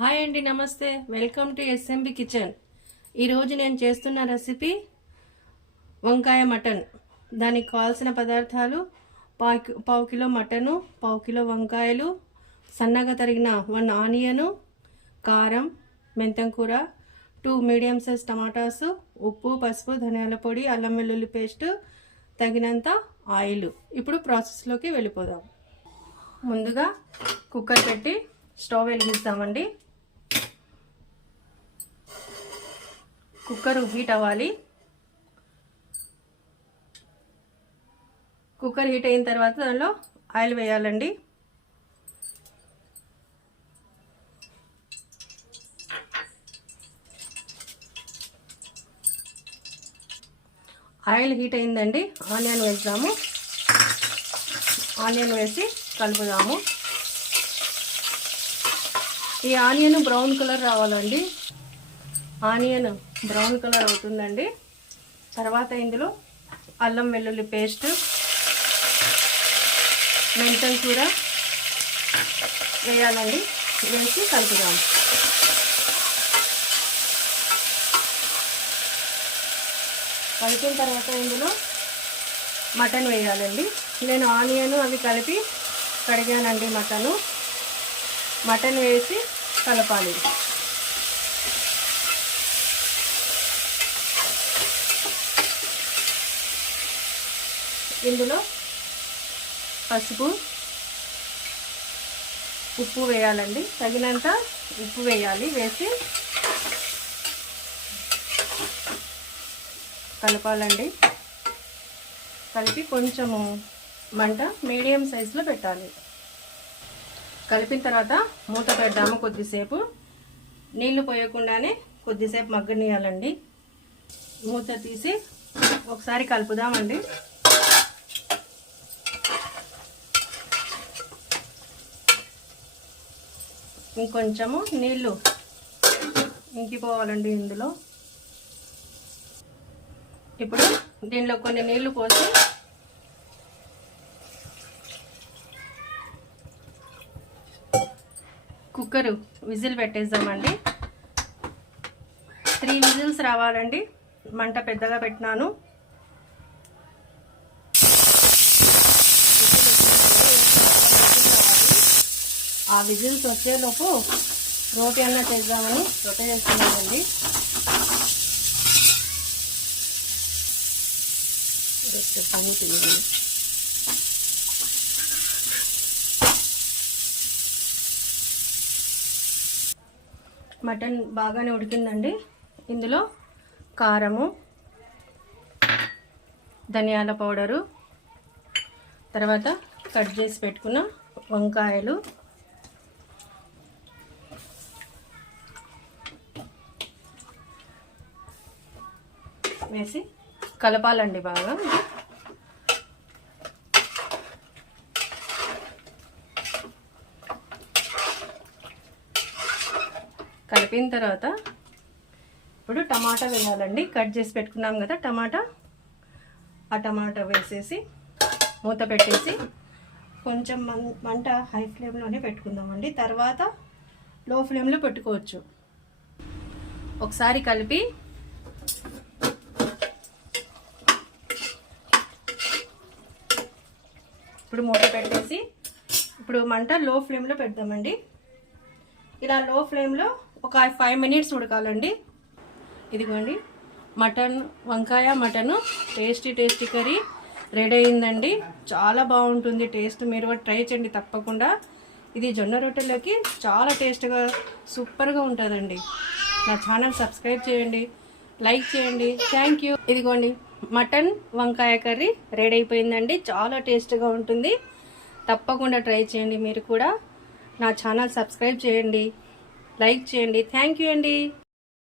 Hi అండి, నమస్తే. Welcome to SMB kitchen. ఈరోజు నేను చేస్తున్న రెసిపీ వంకాయ మటన్. దానికి కావాల్సిన పదార్థాలు: పావు కిలో మటను, పావు కిలో వంకాయలు, సన్నగా తరిగిన 1 ఆనియను, కారం, మెంతం కూర, 2 మీడియం సైజ్ టమాటాసు, ఉప్పు, పసుపు, ధనియాల పొడి, అల్లం వెల్లుల్లి పేస్ట్, తగినంత ఆయిల్. ఇప్పుడు ప్రాసెస్లోకి వెళ్ళిపోదాం. ముందుగా కుక్కర్ పెట్టి స్టవ్ వెలిగిస్తామండి. కుక్కర్ హీట్ అవ్వాలి. కుక్కర్ హీట్ అయిన తర్వాత దానిలో ఆయిల్ వేయాలండి. ఆయిల్ హీట్ అయిందండి. ఆనియన్ వేద్దాము. ఆనియన్ వేసి కలుపుదాము. ఈ ఆనియన్ బ్రౌన్ కలర్ రావాలండి. ఆనియన్ బ్రౌన్ కలర్ అవుతుందండి. తర్వాత ఇందులో అల్లం వెల్లుల్లి పేస్ట్, మెంతం కూర వేయాలండి. వేసి కలుపుదాం. కలిపిన తర్వాత ఇందులో మటన్ వేయాలండి. నేను ఆనియన్ అవి కలిపి కడిగానండి. మటన్ వేసి కలపాలి. ఇందులో పసుపు, ఉప్పు వేయాలండి. తగినంత ఉప్పు వేయాలి. వేసి కలపాలండి. కలిపి కొంచెము మంట మీడియం సైజులో పెట్టాలి. కలిపిన తర్వాత మూత పెడదాము. కొద్దిసేపు నీళ్లు పోయకుండానే కొద్దిసేపు మగ్గనియాలండి. మూత తీసి ఒకసారి కలుపుదామండి. ఇంకొంచెము నీళ్ళు ఇంకిపోవాలండి ఇందులో. ఇప్పుడు దీనిలో కొన్ని నీళ్లు పోసి కుక్కరు విజిల్ పెట్టేద్దామండి. 3 విజిల్స్ రావాలండి. మంట పెద్దగా పెట్టినాను. ఆ విజిల్స్ వచ్చేలోపు రోటీ అన్న చేద్దామని రొట్టె చేస్తున్నానండి. మటన్ బాగానే ఉడికిందండి. ఇందులో కారము, ధనియాల పౌడరు, తర్వాత కట్ చేసి పెట్టుకున్న వంకాయలు, వేసి కలపాలండి బాగా. కలిపిన తర్వాత ఇప్పుడు టమాటా వేయాలండి. కట్ చేసి పెట్టుకున్నాం కదా టమాటా. ఆ టమాటా వేసేసి మూత పెట్టేసి కొంచెం మంట హై ఫ్లేమ్లోనే పెట్టుకుందామండి. తర్వాత లో ఫ్లేమ్లో పెట్టుకోవచ్చు. ఒకసారి కలిపి ఇప్పుడు మూత పెట్టేసి ఇప్పుడు మంట లో ఫ్లేమ్లో పెడదామండి. ఇలా లో ఫ్లేమ్లో ఒక 5 మినిట్స్ ఉడకాలండి. ఇదిగోండి వంకాయ మటను టేస్టీ కర్రీ రెడీ అయిందండి. చాలా బాగుంటుంది టేస్ట్. మీరు కూడా ట్రై చేయండి తప్పకుండా. ఇది జొన్న రొట్టెలోకి చాలా టేస్ట్గా సూపర్గా ఉంటుందండి. నా ఛానల్ సబ్స్క్రైబ్ చేయండి, లైక్ చేయండి. Thank you. ఇదిగోండి మటన్ వంకాయ కర్రీ రెడీ అయిపోయిందండి. చాలా టేస్ట్గా ఉంటుంది. తప్పకుండా ట్రై చేయండి. మీరు కూడా నా ఛానల్ సబ్స్క్రైబ్ చేయండి, లైక్ చేయండి. థ్యాంక్ యూ అండి.